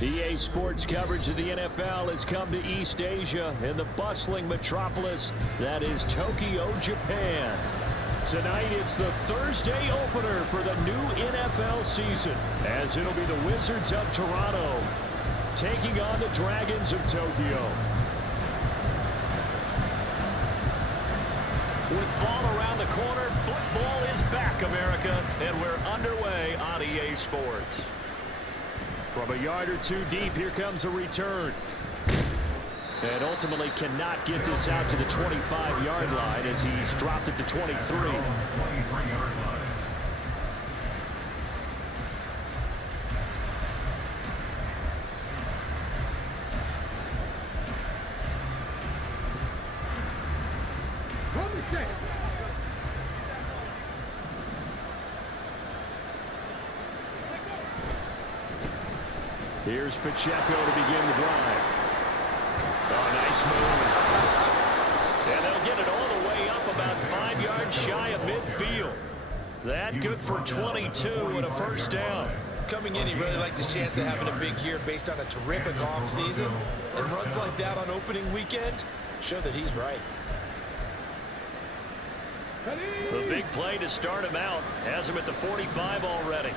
EA Sports coverage of the NFL has come to East Asia in the bustling metropolis that is Tokyo, Japan. Tonight, it's the Thursday opener for the new NFL season, as it'll be the Wizards of Toronto taking on the Dragons of Tokyo. With fall around the corner, football is back, America, and we're underway on EA Sports. From a yard or two deep, here comes a return. And ultimately cannot get this out to the 25-yard line as he's dropped it to 23. Here's Pacheco to begin the drive. Oh, nice move. And they'll get it all the way up about 5 yards shy of midfield. That good for 22 and a first down. Coming in, he really liked his chance of having a big year based on a terrific offseason. And runs like that on opening weekend show that he's right. The big play to start him out has him at the 45 already.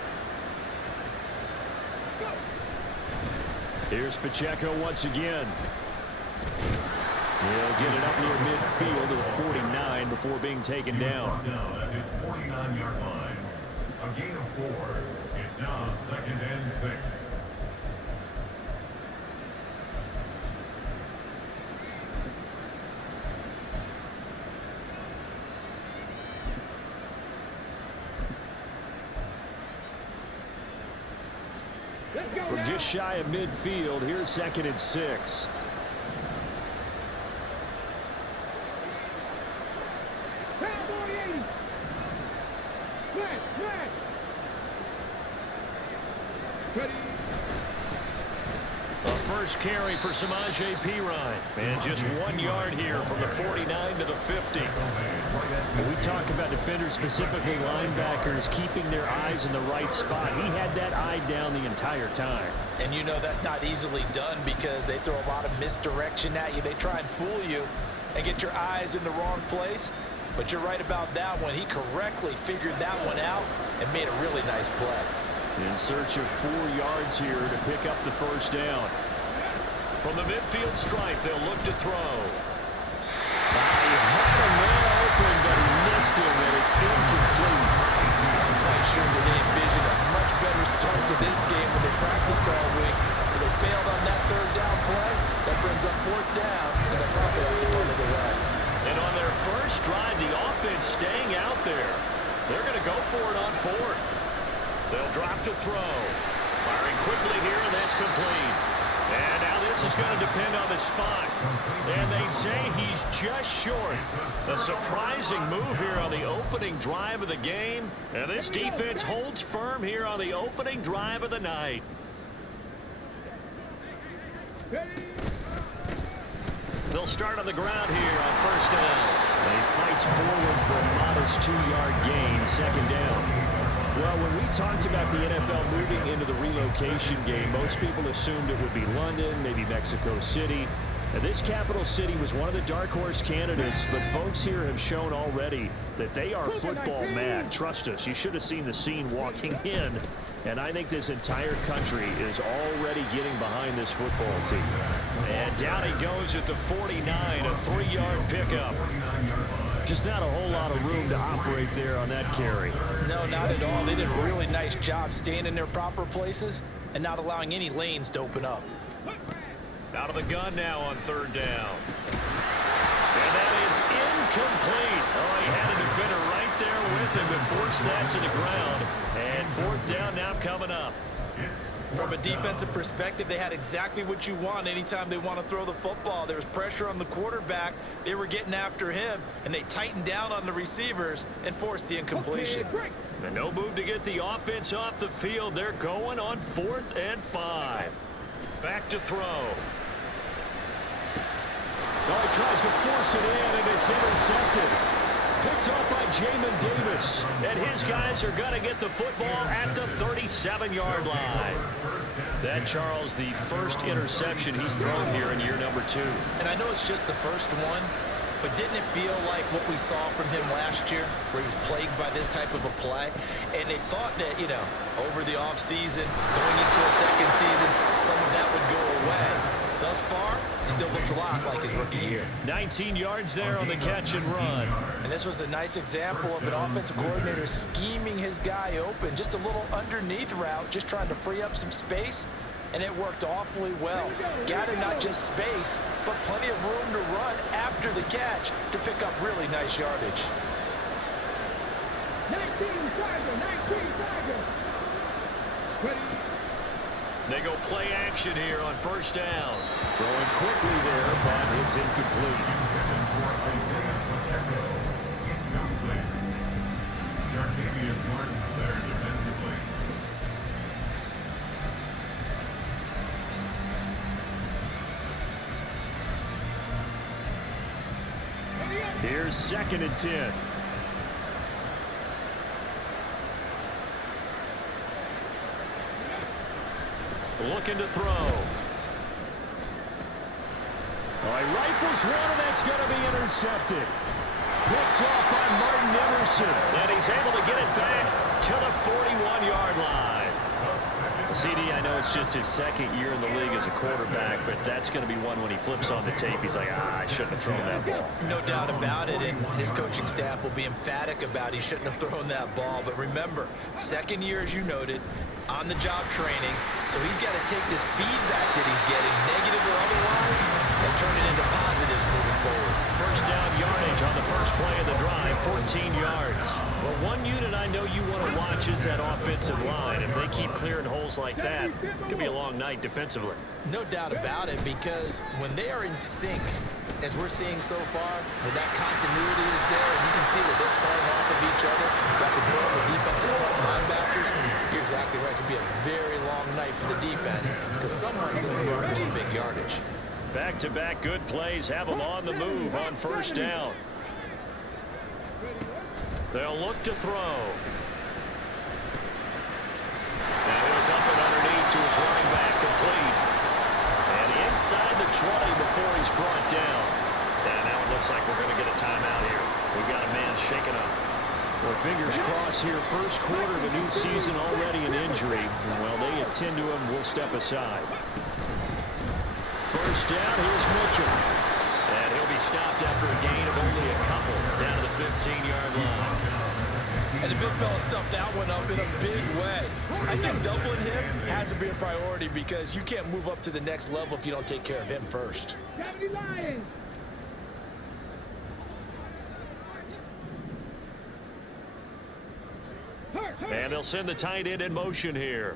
Here's Pacheco once again. He'll get it up near midfield to the 49 before being taken down. At his 49-yard line. A gain of 4. It's now 2nd and 6. From just shy of midfield, here's 2nd and 6. A first carry for Samaje Perine. And just 1 yard here from the 49 to the 50. When we talk about defenders, specifically linebackers, keeping their eyes in the right spot, he had that eye down the entire time. And you know that's not easily done because they throw a lot of misdirection at you. They try and fool you and get your eyes in the wrong place. But you're right about that one. He correctly figured that one out and made a really nice play. In search of 4 yards here to pick up the first down. From the midfield stripe, they'll look to throw. He had a man open, but he missed him, and it's incomplete. I'm quite sure that they envisioned a much better start to this game when they practiced all week. But they failed on that 3rd down play. That brings up 4th down, and they'll probably have to punt it away. And on their first drive, the offense staying out there. They're going to go for it on 4th. They'll drop to throw. Firing quickly here, and that's complete. And now this is going to depend on the spot. And they say he's just short. A surprising move here on the opening drive of the game. And this defense holds firm here on the opening drive of the night. They'll start on the ground here on first down. And he fights forward for a modest 2-yard gain, second down. Well, when we talked about the NFL moving into the relocation game, most people assumed it would be London, maybe Mexico City. Now, this capital city was one of the dark horse candidates, but folks here have shown already that they are football mad. Trust us, you should have seen the scene walking in. And I think this entire country is already getting behind this football team. And down he goes at the 49, a 3-yard pickup. Just not a whole lot of room to operate there on that carry. No, not at all. They did a really nice job staying in their proper places and not allowing any lanes to open up. Out of the gun now on third down. And that is incomplete. Oh, he had a defender right there with him to force that to the ground. And fourth down now coming up. From a defensive perspective, they had exactly what you want anytime they want to throw the football. There was pressure on the quarterback. They were getting after him, and they tightened down on the receivers and forced the incompletion. And no move to get the offense off the field. They're going on 4th and 5. Back to throw. Oh, he tries to force it in, and it's intercepted. Picked off by Jamin Davis. And his guys are going to get the football at the 37-yard line. That, Charles, the first interception he's thrown here in year number 2. And I know it's just the first one, but didn't it feel like what we saw from him last year, where he was plagued by this type of a play? And they thought that, you know, over the offseason, going into a second season, some of that would go away. Thus far, still looks a lot like his rookie year. 19 yards there on the catch and run. And this was a nice example of an offensive coordinator scheming his guy open. Just a little underneath route, just trying to free up some space. And it worked awfully well. Gathered not just space, but plenty of room to run after the catch to pick up really nice yardage. 19 Tiger. They go play action here on first down. Throwing quickly there, but it's incomplete. Here's 2nd and 10. Looking to throw. Oh, he rifles one, and that's going to be intercepted. Picked off by Martin Emerson. And he's able to get it back to the 41-yard line. CD, I know it's just his 2nd year in the league as a quarterback, but that's going to be one when he flips on the tape. He's like, I shouldn't have thrown that ball. No doubt about it, and his coaching staff will be emphatic about he shouldn't have thrown that ball. But remember, 2nd year, as you noted, on-the-job training, so he's got to take this feedback that he's getting, negative or otherwise, and turn it into positives moving forward. First down yardage on the first play of the drive, 14 yards. Well, one unit I know you want to watch is that offensive line. If they keep clearing holes like that, it could be a long night defensively. No doubt about it, because when they are in sync, as we're seeing so far, when that continuity is there, and you can see that they're playing off of each other while controlling the defensive front linebackers, you're exactly right. It could be a very long night for the defense, because someone's going to run for some big yardage. Back-to-back good plays have them on the move on first down. They'll look to throw. Now he'll dump it underneath to his running back, complete. And inside the 20 before he's brought down. And now it looks like we're going to get a timeout here. We've got a man shaken up. Well, fingers crossed here. First quarter of the new season, already an injury. And while they attend to him, we'll step aside. First down, here's Mitchell. And he'll be stopped after a gain of only a couple down to the 15-yard line. And the big fella stuffed that one up in a big way. I think doubling him has to be a priority, because you can't move up to the next level if you don't take care of him first. And they'll send the tight end in motion here.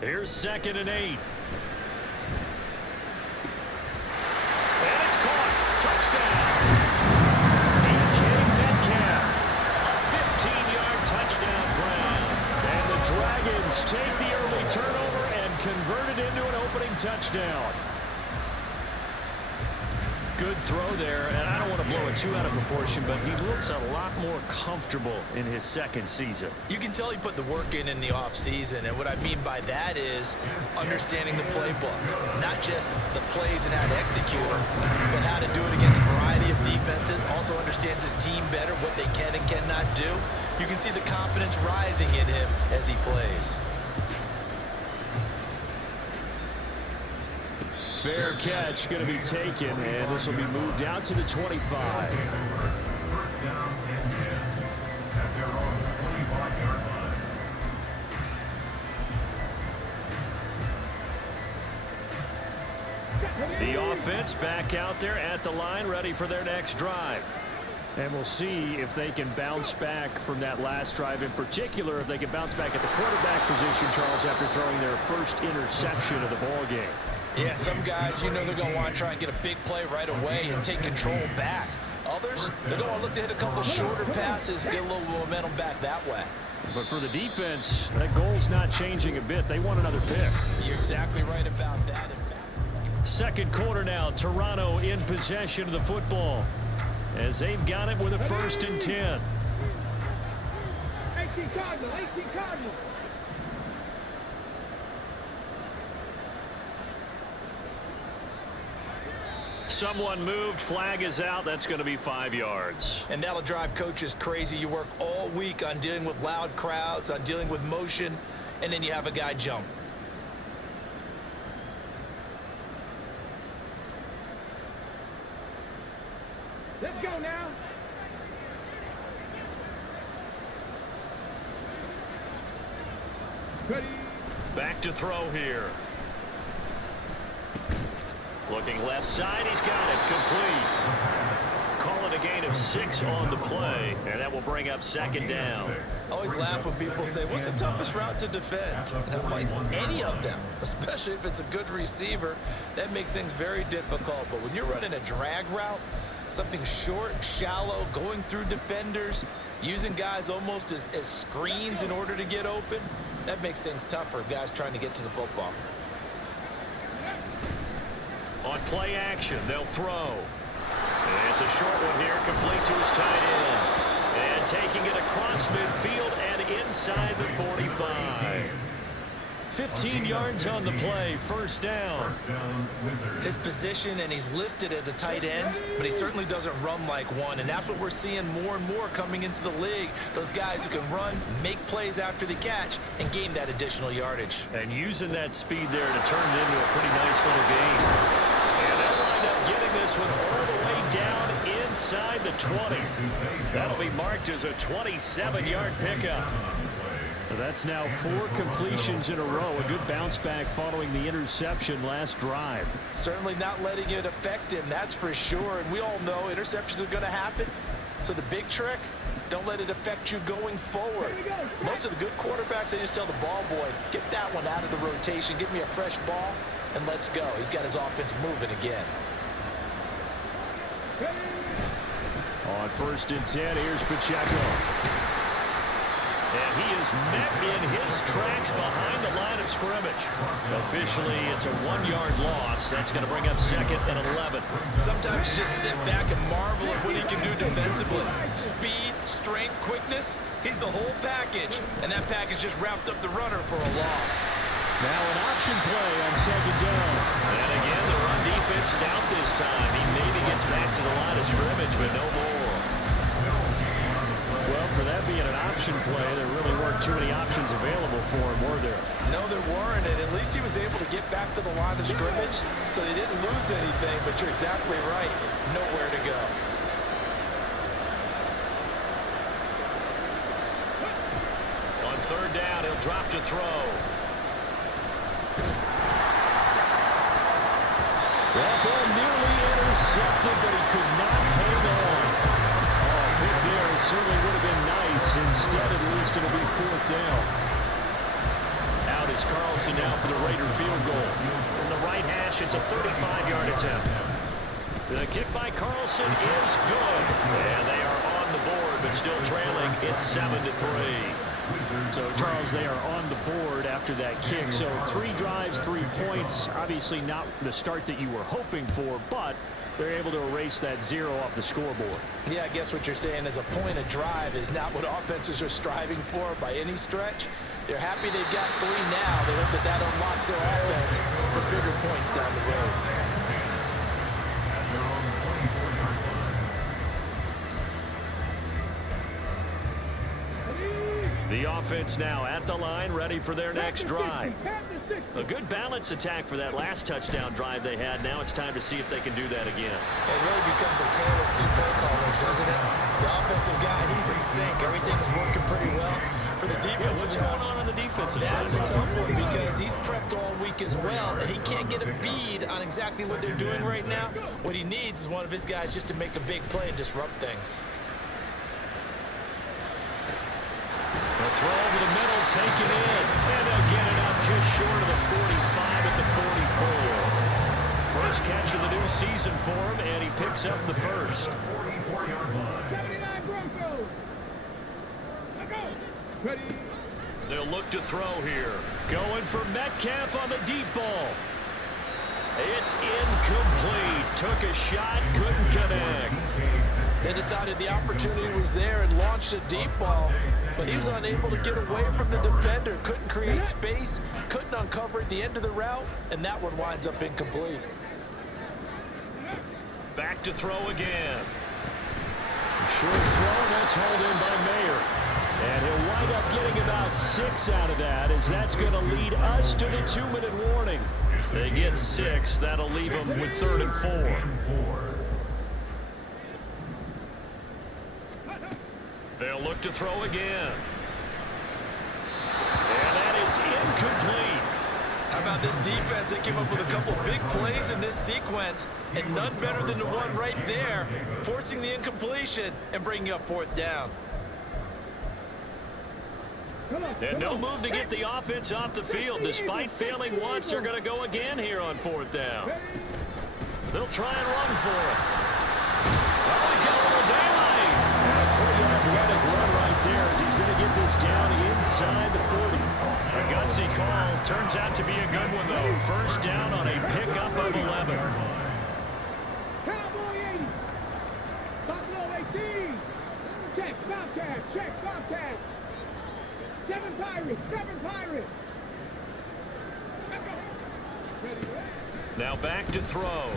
Here's 2nd and 8. And it's caught. Touchdown. DK Metcalf. A 15-yard touchdown grab. And the Dragons take the touchdown. Good throw there, and I don't want to blow it too out of proportion, but he looks a lot more comfortable in his second season. You can tell he put the work in the offseason, and what I mean by that is understanding the playbook, not just the plays and how to execute them, but how to do it against a variety of defenses, also understands his team better, what they can and cannot do. You can see the confidence rising in him as he plays. Fair catch going to be taken, and this will be moved out to the 25. First down and 10 at their own 25-yard line. The offense back out there at the line, ready for their next drive. And we'll see if they can bounce back from that last drive, in particular if they can bounce back at the quarterback position, Charles, after throwing their first interception of the ball game. Yeah, some guys, you know they're going to want to try and get a big play right away and take control back. Others, they're going to look to hit a couple shorter passes, get a little momentum back that way. But for the defense, that goal's not changing a bit. They want another pick. You're exactly right about that. Second quarter now, Toronto in possession of the football as they've got it with a 1st and 10. 18 Cardinal, 18 Cardinal. Someone moved, flag is out. That's going to be 5 yards. And that'll drive coaches crazy. You work all week on dealing with loud crowds, on dealing with motion, and then you have a guy jump. Let's go now. Ready. Back to throw here. Looking left side, he's got it, complete. Call it a gain of 6 on the play, and that will bring up 2nd down. I always laugh when people say, what's the toughest route to defend? And I'm like, any of them, especially if it's a good receiver, that makes things very difficult. But when you're running a drag route, something short, shallow, going through defenders, using guys almost as screens in order to get open, that makes things tougher, guys trying to get to the football. On play action, they'll throw. And it's a short one here, complete to his tight end. And taking it across midfield and inside the 45. 15 yards on the play, 1st down. His position, and he's listed as a tight end, but he certainly doesn't run like one, and that's what we're seeing more and more coming into the league. Those guys who can run, make plays after the catch, and gain that additional yardage. And using that speed there to turn it into a pretty nice little game. And they'll wind up getting this one all the way down inside the 20. That'll be marked as a 27-yard pickup. That's now 4 completions in a row. A good bounce back following the interception last drive. Certainly not letting it affect him, that's for sure. And we all know interceptions are going to happen. So the big trick, don't let it affect you going forward. Most of the good quarterbacks, they just tell the ball boy, get that one out of the rotation, give me a fresh ball, and let's go. He's got his offense moving again. On 1st and 10, here's Pacheco. And he is met in his tracks behind the line of scrimmage. Officially, it's a 1-yard loss. That's going to bring up 2nd and 11. Sometimes you just sit back and marvel at what he can do defensively. Speed, strength, quickness, he's the whole package. And that package just wrapped up the runner for a loss. Now an option play on 2nd down. And again, the run defense stout this time. He maybe gets back to the line of scrimmage, but no more. Well, for that being an option play, there really weren't too many options available for him, were there? No, there weren't, and at least he was able to get back to the line of scrimmage, so they didn't lose anything, but you're exactly right. Nowhere to go. On 3rd down, he'll drop to throw. That ball nearly intercepted, but he could not hang on. Pick there certainly would have been nice. Instead, at least it'll be 4th down. Out is Carlson now for the Raider field goal. From the right hash, it's a 35-yard attempt. The kick by Carlson is good. And they are on the board, but still trailing. It's 7-3. So, Charles, they are on the board after that kick. So 3 drives, 3 points. Obviously not the start that you were hoping for, but they're able to erase that 0 off the scoreboard. Yeah, I guess what you're saying is a point of drive is not what offenses are striving for by any stretch. They're happy they've got 3 now. They hope that that unlocks their offense for bigger points down the road. The offense now at the line, ready for their next drive. A good balance attack for that last touchdown drive they had. Now it's time to see if they can do that again. It really becomes a tale of 2 play callers, doesn't it? The offensive guy, he's in sync. Everything's working pretty well. For the defensive What's going on the defensive side? That's a tough one because he's prepped all week as well, and he can't get a bead on exactly what they're doing right now. What he needs is one of his guys just to make a big play and disrupt things. The throw over the middle, taken in, and they'll get it up just short of the 45 at the 44. First catch of the new season for him, and he picks up the first. 79 Broncos. Let's go. Ready. They'll look to throw here. Going for Metcalf on the deep ball. It's incomplete. Took a shot, couldn't connect. They decided the opportunity was there and launched a deep ball, but he was unable to get away from the defender. Couldn't create space, couldn't uncover at the end of the route, and that one winds up incomplete. Back to throw again. Short throw, that's hauled in by Mayer. And he'll wind up getting about 6 out of that, as that's going to lead us to the 2-minute warning. They get 6. That'll leave them with 3rd and 4. They'll look to throw again. And that is incomplete. How about this defense? They came up with a couple big plays in this sequence, and none better than the one right there, forcing the incompletion and bringing up 4th down. And no move to get the offense off the field. Despite failing once, they're going to go again here on 4th down. They'll try and run for it. Oh, he's got a little daylight. And a pretty athletic run right there as he's going to get this down inside the 40. A gutsy call. Turns out to be a good one, though. First down on a pickup of 11. Cowboy 80. Buffalo 18. Check, Bobcat. Check, Bobcat. 7 Pirates. 7 Pirates. Let's go. Ready. Now back to throw.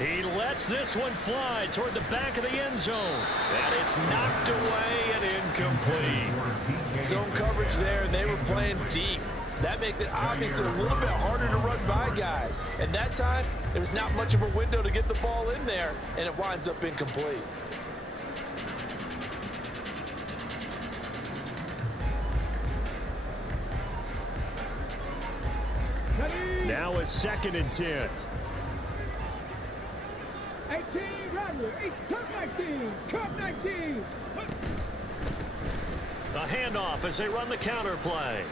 He lets this one fly toward the back of the end zone. And it's knocked away and incomplete. Zone coverage there, and they were playing deep. That makes it obviously a little bit harder to run by guys. And that time, there was not much of a window to get the ball in there, and it winds up incomplete. Now a 2nd and 10. 18, Rodney. Cup 19. Cup 19. A handoff as they run the counter play.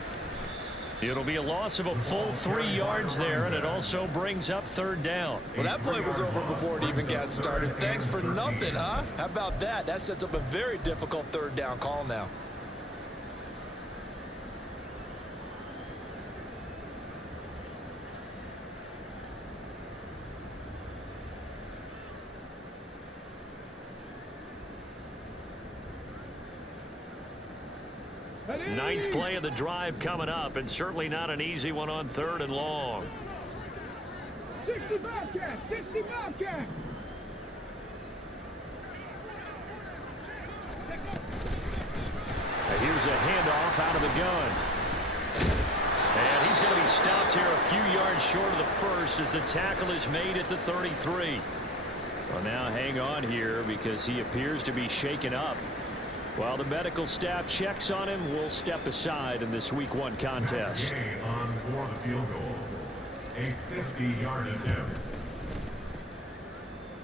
It'll be a loss of a full 3 yards there, and it also brings up 3rd down. Well, that play was over before it even got started. Thanks for nothing, huh? How about that? That sets up a very difficult 3rd down call now. Ninth play of the drive coming up, and certainly not an easy one on 3rd and long. 60 Bobcat. 60 Bobcat. Here's a handoff out of the gun. And he's going to be stopped here a few yards short of the first as the tackle is made at the 33. Well, now hang on here because he appears to be shaken up. While the medical staff checks on him, we'll step aside in this Week 1 contest. On for the field goal. A 50-yard attempt.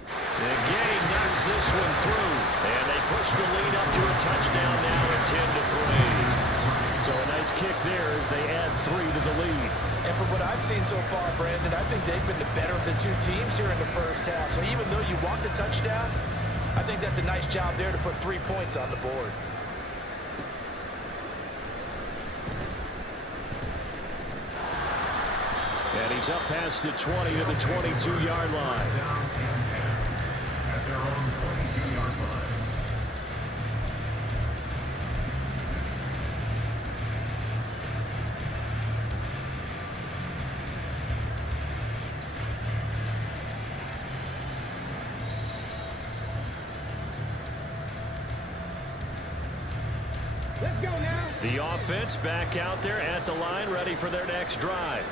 And Gay knocks this one through, and they push the lead up to a touchdown now at 10-3. So a nice kick there as they add 3 to the lead. And from what I've seen so far, Brandon, I think they've been the better of the 2 teams here in the first half. So even though you want the touchdown, I think that's a nice job there to put 3 points on the board. And he's up past the 20 to the 22-yard line. Down and 10 at their own 22-yard line. Let's go now. The offense back out there at the line, ready for their next drive.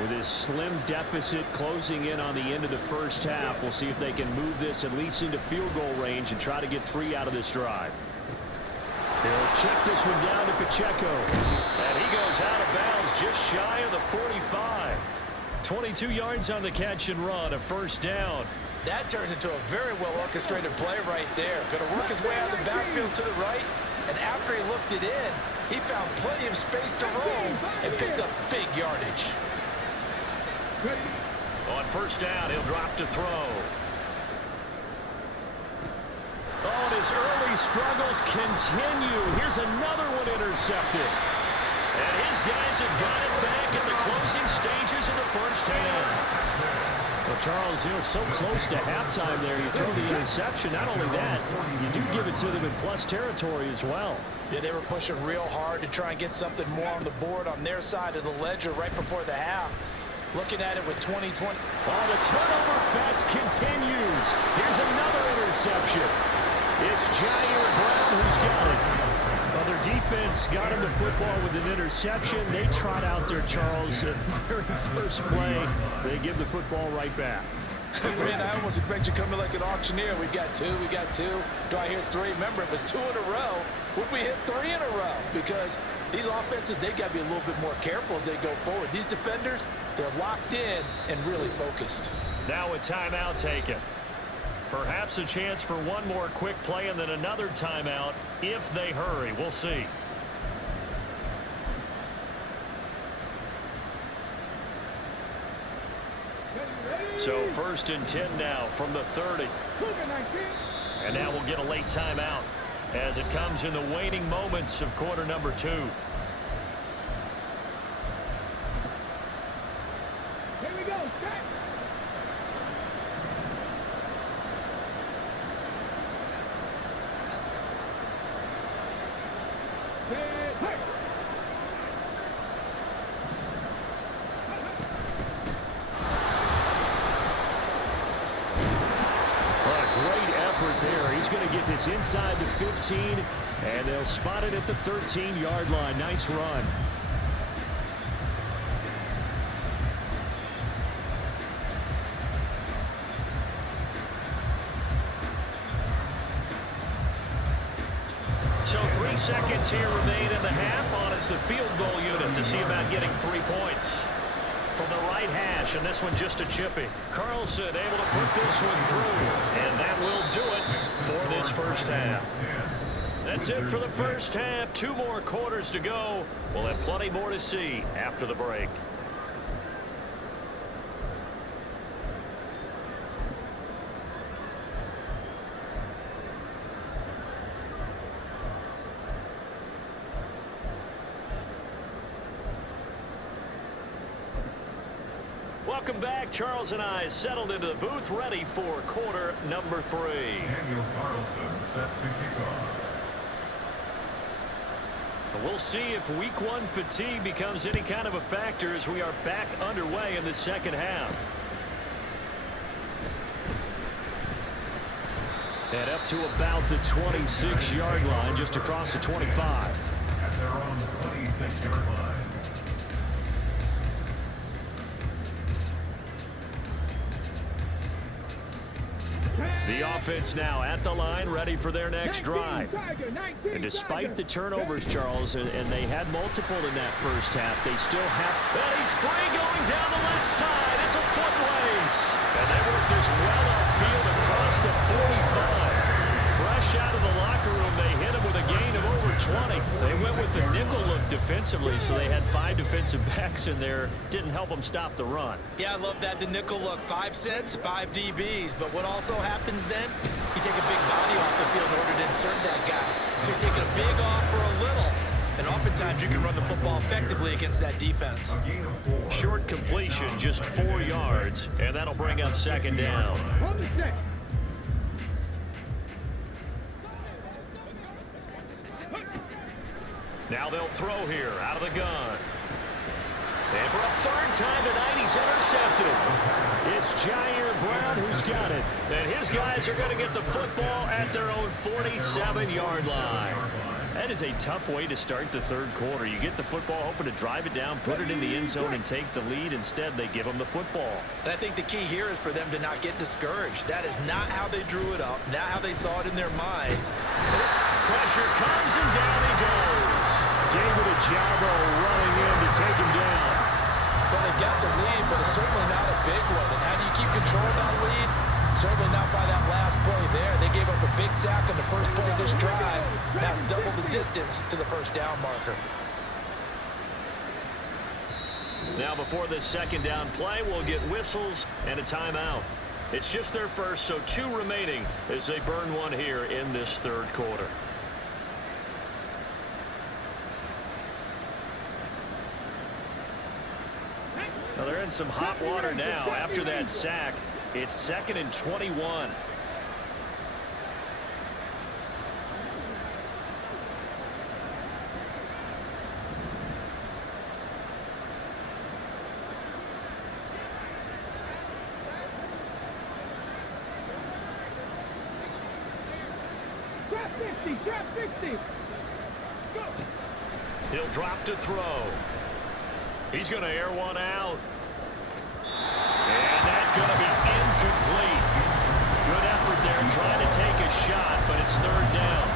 With his slim deficit closing in on the end of the first half, we'll see if they can move this at least into field goal range and try to get 3 out of this drive. He'll check this one down to Pacheco. And he goes out of bounds just shy of the 45. 22 yards on the catch and run, a first down. That turns into a very well orchestrated play right there. Going to work his way out of the backfield to the right. And after he looked it in, he found plenty of space to roam and picked up big yardage. On first down, he'll drop to throw. Oh, and his early struggles continue. Here's another one intercepted. And his guys have got it back at the closing stages of the first half. Well, Charles, so close to halftime there. You throw the interception. Not only that, you do give it to them in plus territory as well. Yeah, they were pushing real hard to try and get something more on the board on their side of the ledger right before the half. Looking at it with 2020. Oh, the turnover fest continues. Here's another interception. It's Jair Brown who's got it. Well, their defense got him the football with an interception. They trot out there, Charles, at the very first play. They give the football right back. Man, I almost expect you to come in like an auctioneer. We've got two. Do I hear 3? Remember, it was 2 in a row. Would we hit 3 in a row? Because these offenses, they got to be a little bit more careful as they go forward. These defenders, they're locked in and really focused. Now a timeout taken. Perhaps a chance for one more quick play and then another timeout if they hurry. We'll see. So 1st and 10 now from the 30. And now we'll get a late timeout as it comes in the waning moments of quarter number 2. Here we go. Set. Hey. There. He's going to get this inside the 15, and they'll spot it at the 13-yard line. Nice run. So 3 seconds here remain in the half on as the field goal unit to see about getting 3 points. From the right hash, and this one just a chippy. Carlson able to put this one through, and that will do it for this first half. That's it for the first half. 2 more quarters to go. We'll have plenty more to see after the break. Welcome back. Charles and I settled into the booth, ready for quarter number 3. Daniel Carlson set to kick off. We'll see if week 1 fatigue becomes any kind of a factor as we are back underway in the second half. And up to about the 26-yard line, just across the 25. At their own 26-yard line. The offense now at the line, ready for their next drive. And despite the turnovers, Charles, and they had multiple in that first half, they still have... And he's free going down the left side. It's a foot race. And they work this well upfield across the 45. Fresh out of the locker room, they hit him with a gain of over 20. They went with the nickel look defensively, so they had 5 defensive backs in there. Didn't help them stop the run. Yeah, I love that, the nickel look. 5 cents, 5 DBs. But what also happens then, you take a big body off the field in order to insert that guy. So you're taking a big off for a little. And oftentimes you can run the football effectively against that defense. Short completion, just 4 yards, and that'll bring up second down. On the set. Now they'll throw here out of the gun. And for a third time tonight, he's intercepted. It's Jair Brown who's got it. And his guys are going to get the football at their own 47-yard line. That is a tough way to start the third quarter. You get the football, hoping to drive it down, put it in the end zone, and take the lead. Instead, they give them the football. And I think the key here is for them to not get discouraged. That is not how they drew it up, not how they saw it in their minds. Pressure comes, and down he goes. David Ojabo running in to take him down. Well, they got the lead, but it's certainly not a big one. And how do you keep control of that lead? Certainly not by that last play there. They gave up a big sack on the first play of this drive. That's double the distance to the first down marker. Now before this second down play, we'll get whistles and a timeout. It's just their first, so 2 remaining as they burn one here in this third quarter. Well, they're in some hot water now after that sack. It's 2nd and 21. Drop 50, drop 50. Let's go. He'll drop to throw. He's going to air one out. And that's going to be incomplete. Good effort there trying to take a shot, but it's third down.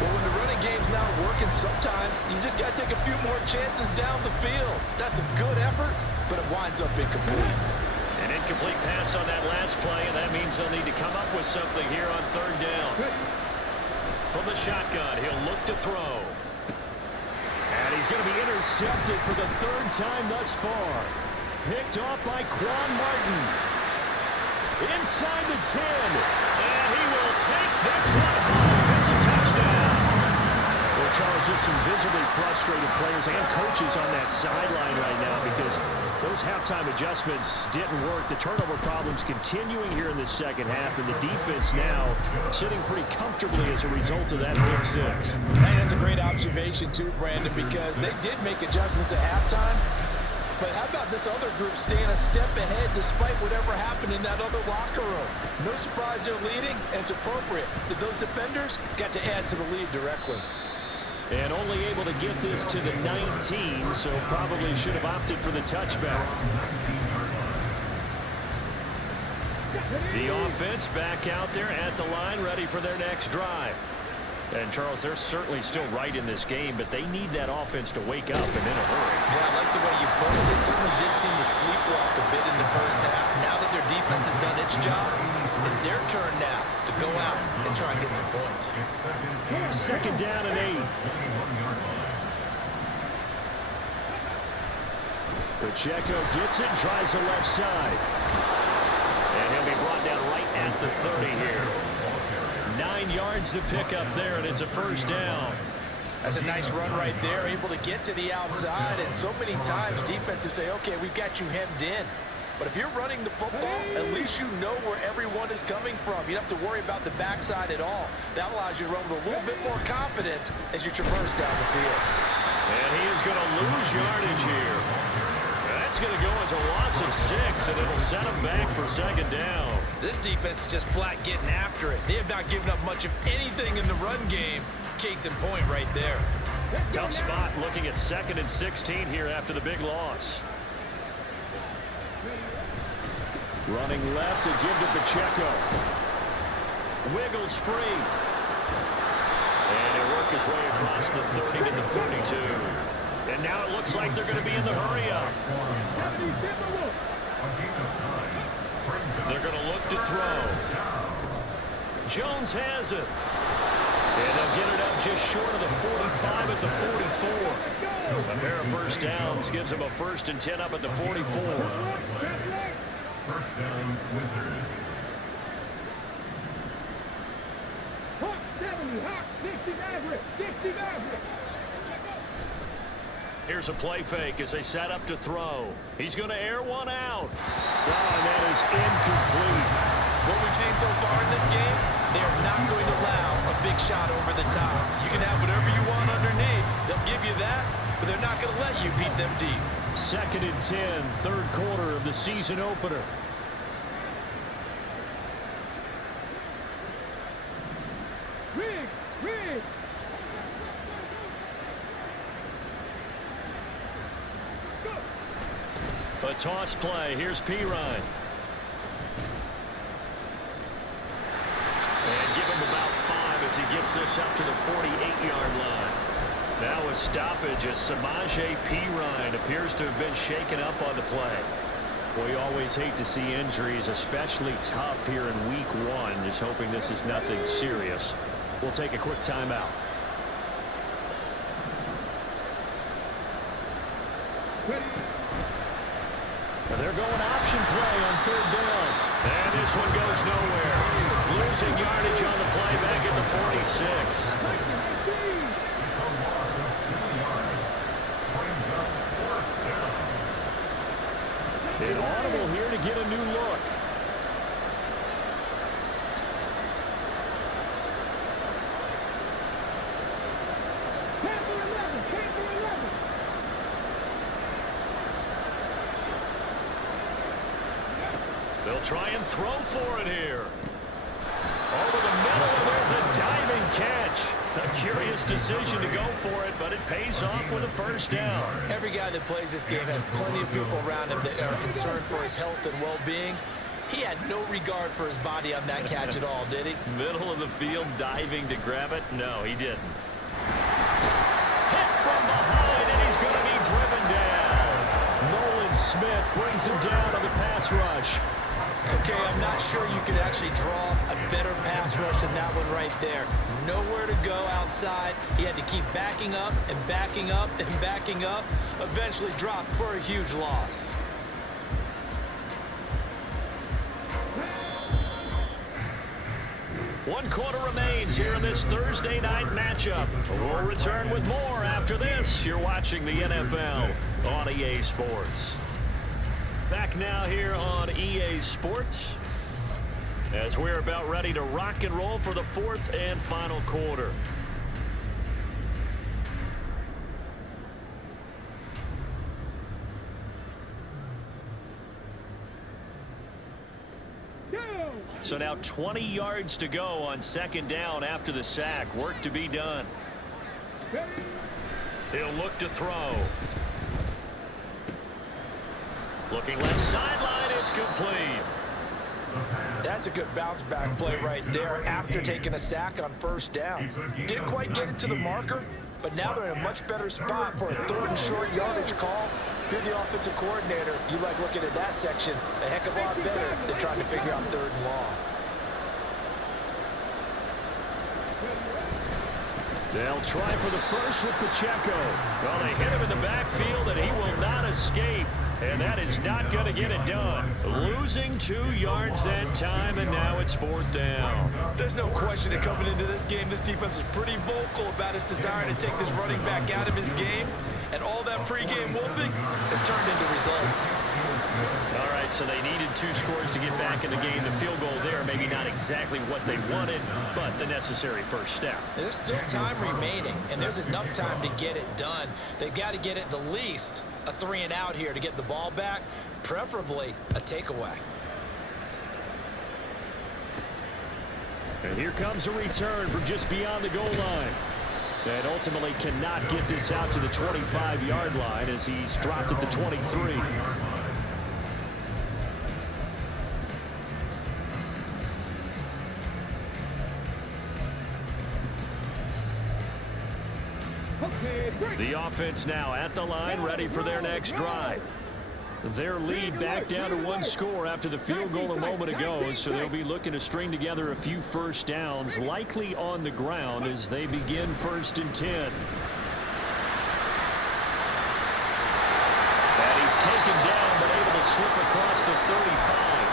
Well, when the running game's not working, sometimes you just got to take a few more chances down the field. That's a good effort, but it winds up incomplete. An incomplete pass on that last play, and that means they'll need to come up with something here on third down. From the shotgun, he'll look to throw. And he's going to be intercepted for the 3rd time thus far. Picked off by Quan Martin. Inside the 10. And he will take this one home. It's a touchdown. Well, Charles, just some visibly frustrated players and coaches on that sideline right now because those halftime adjustments didn't work. The turnover problems continuing here in the second half, and the defense now sitting pretty comfortably as a result of that pick 6. Hey, that's a great observation too, Brandon, because they did make adjustments at halftime. But how about this other group staying a step ahead despite whatever happened in that other locker room? No surprise they're leading, and it's appropriate that those defenders got to add to the lead directly. And only able to get this to the 19, so probably should have opted for the touchback. The offense back out there at the line, ready for their next drive. And, Charles, they're certainly still right in this game, but they need that offense to wake up and in a hurry. Yeah, I like the way you put it. They certainly did seem to sleepwalk a bit in the first half. Now that their defense has done its job, it's their turn now to go out and try and get some points. 2nd down and 8. Pacheco gets it, tries the left side. And he'll be brought down right at the 30 here. 9 yards to pick up there, and it's a first down. That's a nice run right there, able to get to the outside, and so many times defenses say, okay, we've got you hemmed in. But if you're running the football, at least you know where everyone is coming from. You don't have to worry about the backside at all. That allows you to run with a little bit more confidence as you traverse down the field. And he is going to lose yardage here. That's going to go as a loss of 6, and it'll set him back for 2nd down. This defense is just flat getting after it. They have not given up much of anything in the run game. Case in point right there. Tough spot looking at 2nd and 16 here after the big loss. Running left to give to Pacheco. Wiggles free. And he'll work his way across the 30 to the 32. And now it looks like they're going to be in the hurry-up. They're going to look to throw. Jones has it. And they'll get it up just short of the 45 at the 44. A pair of first downs gives them a 1st and 10 up at the 44. First down, Wizards. Hawk 70, Hawk 60 Maverick, 60 Maverick. Here's a play fake as they set up to throw. He's going to air one out. Oh, and that is incomplete. What we've seen so far in this game, they are not going to allow a big shot over the top. You can have whatever you want underneath. They'll give you that, but they're not going to let you beat them deep. 2nd and 10, third quarter of the season opener. Rig. A toss play. Here's Pirine. And give him about 5 as he gets this up to the 48-yard line. Now a stoppage as Samaje Pirine appears to have been shaken up on the play. We always hate to see injuries, especially tough here in week 1. Just hoping this is nothing serious. We'll take a quick timeout. And they're going option play on 3rd down. And this one goes nowhere. Losing yardage on the play back at the 46. An audible here to get a new look. They'll try and throw for it here. Over the middle, and there's a diving catch. A curious decision to go for it, but it pays off with a first down. Every guy that plays this game has plenty of people around him that are concerned for his health and well-being. He had no regard for his body on that catch at all, did he? Middle of the field, diving to grab it? No, he didn't. Hit from behind, and he's going to be driven down. Nolan Smith brings him down on the pass rush. Okay, I'm not sure you could actually draw a better pass rush than that one right there. Nowhere to go outside. He had to keep backing up and backing up and backing up. Eventually dropped for a huge loss. One quarter remains here in this Thursday night matchup. We'll return with more after this. You're watching the NFL on EA Sports. Back now here on EA Sports as we're about ready to rock and roll for the 4th and final quarter. So now 20 yards to go on 2nd down after the sack. Work to be done. He'll look to throw. Looking left sideline, it's complete. That's a good bounce back play right there after taking a sack on 1st down. Didn't quite get it to the marker, but now they're in a much better spot for a 3rd and short yardage call. If you're the offensive coordinator, you like looking at that section a heck of a lot better than trying to figure out 3rd and long. They'll try for the first with Pacheco. Well, they hit him in the backfield, and he will not escape. And that is not going to get it done. Losing 2 yards that time, and now it's 4th down. There's no question that coming into this game, this defense is pretty vocal about its desire to take this running back out of his game. And all that pregame wolfing has turned into results. All right, so they needed 2 scores to get back in the game. The field goal there, maybe not exactly what they wanted, but the necessary first step. There's still time remaining, and there's enough time to get it done. They've got to get it the least a 3 and out here to get the ball back, preferably a takeaway. And here comes a return from just beyond the goal line. And ultimately cannot get this out to the 25-yard line as he's dropped at the 23. The offense now at the line, ready for their next drive. Their lead back down to 1 score after the field goal a moment ago, so they'll be looking to string together a few first downs, likely on the ground as they begin 1st and 10. And he's taken down, but able to slip across the 35.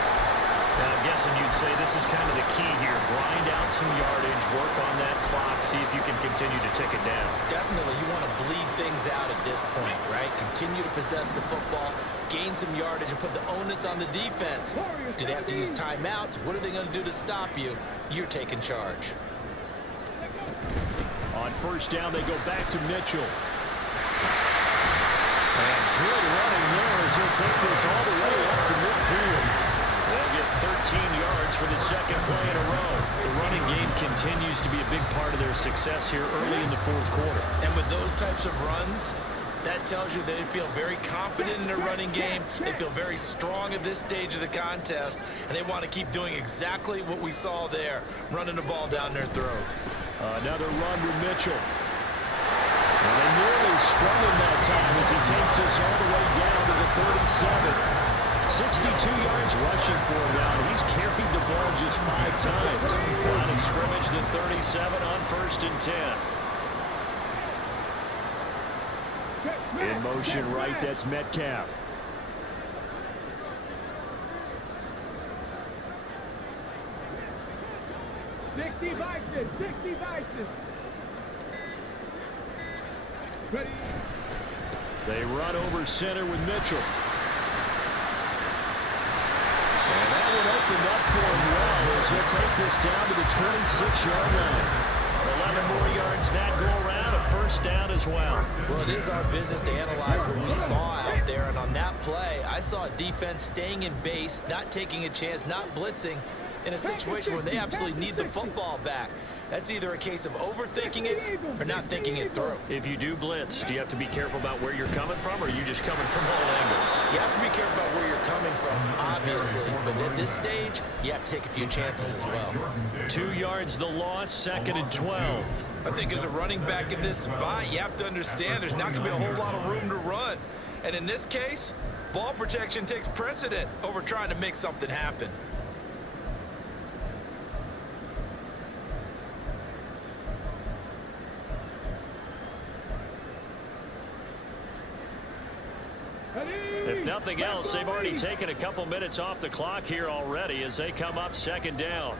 And I'm guessing and you'd say this is kind of the key here. Grind out some yardage, work on that clock, see if you can continue to tick it down. Definitely, you want to bleed things out at this point, right? Continue to possess the football, gain some yardage, and put the onus on the defense. Do they have to use timeouts? What are they going to do to stop you? You're taking charge. On first down, they go back to Mitchell. And good running there as he'll take this all the way up to midfield. They'll get 13 yards for the second play in a row. The running game continues to be a big part of their success here early in the fourth quarter. And with those types of runs, that tells you they feel very confident in their running game. They feel very strong at this stage of the contest, and they want to keep doing exactly what we saw there, running the ball down their throat. Another run with Mitchell. And they nearly sprung him that time as he takes us all the way down to the 37. 62 yards rushing for him now. He's carried the ball just 5 times. Line of scrimmage, the 37 on first and 10. In motion right, that's Metcalf. Sixty Vices. Ready. They run over center with Mitchell. And that one opened up for him well as he'll take this down to the 26-yard line. 11 more yards that go around, a first down as well. Well, it is our business to analyze what we saw out there, and on that play, I saw a defense staying in base, not taking a chance, not blitzing in a situation where they absolutely need the football back. That's either a case of overthinking it or not thinking it through. If you do blitz, do you have to be careful about where you're coming from, or are you just coming from all angles? You have to be careful about where you're coming from, obviously, but at this stage, you have to take a few chances as well. 2 yards the loss, second and 12. I think as a running back in this spot, you have to understand there's not going to be a whole lot of room to run. And in this case, ball protection takes precedent over trying to make something happen. If nothing else, they've already taken a couple minutes off the clock here already as they come up second down.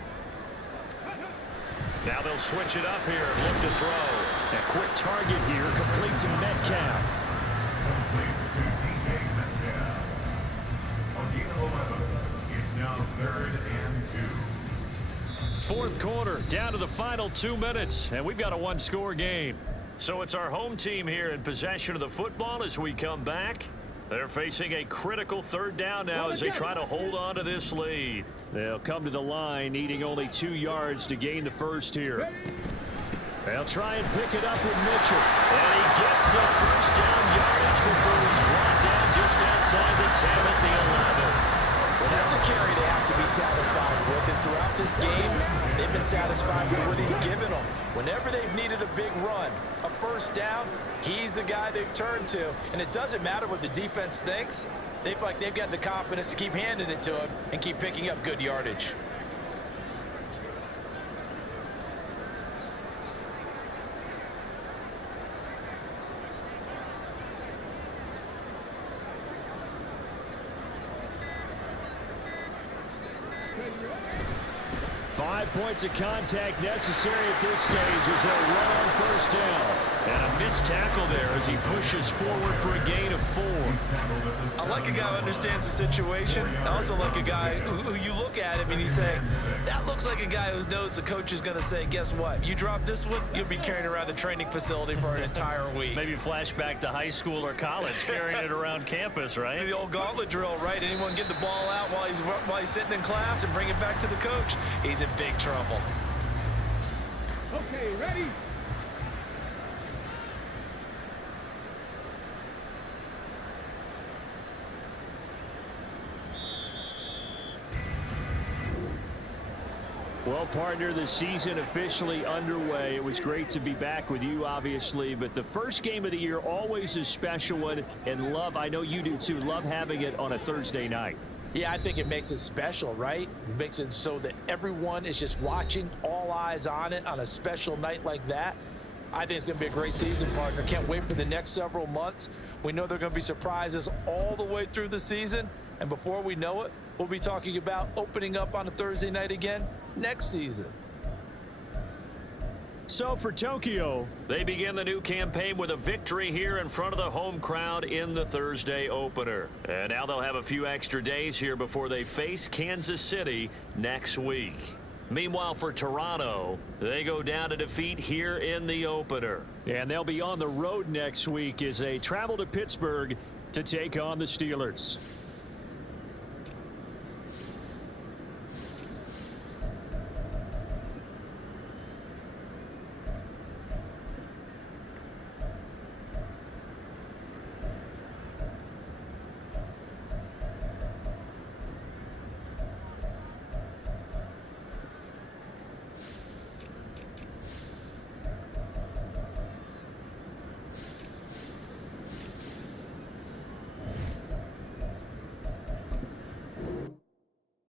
Now they'll switch it up here and look to throw. A quick target here, complete to Metcalf. Complete to DK Metcalf. On gain of 11, it's now 3rd and 2. Fourth quarter, down to the final 2 minutes, and we've got a one-score game. So it's our home team here in possession of the football as we come back. They're facing a critical third down now as they try to hold on to this lead. They'll come to the line needing only 2 yards to gain the first here. They'll try and pick it up with Mitchell. And he gets the first down yardage before he's brought down just outside the 10 at the 11. Well, that's a carry they have to be satisfied with, and throughout this game, they've been satisfied with what he's given them. Whenever they've needed a big run, a first down, he's the guy they've turned to. And it doesn't matter what the defense thinks. They feel like they've got the confidence to keep handing it to him and keep picking up good yardage. Five points of contact necessary at this stage as they'll run on first down. And a missed tackle there as he pushes forward for a gain of 4. I like a guy who understands the situation. I also like a guy who you look at him and you say, that looks like a guy who knows the coach is going to say, guess what? You drop this one, you'll be carrying around the training facility for an entire week. Maybe flashback to high school or college, carrying it around campus, right? The old gauntlet drill, right? Anyone get the ball out while he's sitting in class and bring it back to the coach? He's in big trouble. Okay, ready. Well, partner, the season officially underway. It was great to be back with you, obviously, but the first game of the year always a special one, and love, I know you do too, love having it on a Thursday night. Yeah, I think it makes it special, right? It makes it so that everyone is just watching, all eyes on it on a special night like that. I think it's going to be a great season, partner. Can't wait for the next several months. We know there are going to be surprises all the way through the season. And before we know it, we'll be talking about opening up on a Thursday night again next season. So for Tokyo, they begin the new campaign with a victory here in front of the home crowd in the Thursday opener. And now they'll have a few extra days here before they face Kansas City next week. Meanwhile, for Toronto, they go down to defeat here in the opener. And they'll be on the road next week as they travel to Pittsburgh to take on the Steelers.